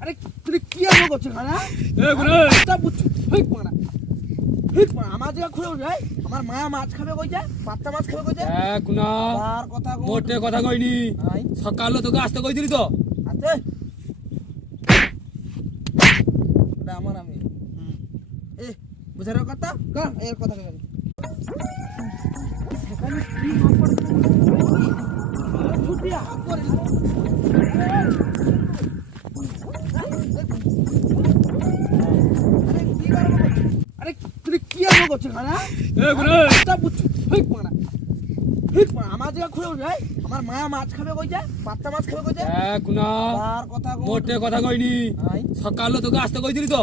আরে তুই কি আলো করছিস না তা বুঝছি ঠিক পানা ঠিক পানা আমার জায়গা খুলে যায় আমার মা মাছ খাবে কইছে পাত্তা মাছ খাবে কইছে এক না আর কথা মোটে কথা কইনি সকালে তোকে আসতে কইছিলি তো আতে এটা আমার আমি এ বুঝার কথা কর এর কথা কই সেখানে কি মাপ পড়ছে ছুটিয়া করে আরে তুই কি আলো করছিস না তা বুঝছি ঠিক পানা ঠিক পানা আমার জায়গা খুলে যায় আমার মা মাছ খাবে কইছে পাত্তা মাছ খাবে কইছে এক না আর কথা মোটে কথা কইনি সকালে তোকে আসতে কইছিলি তো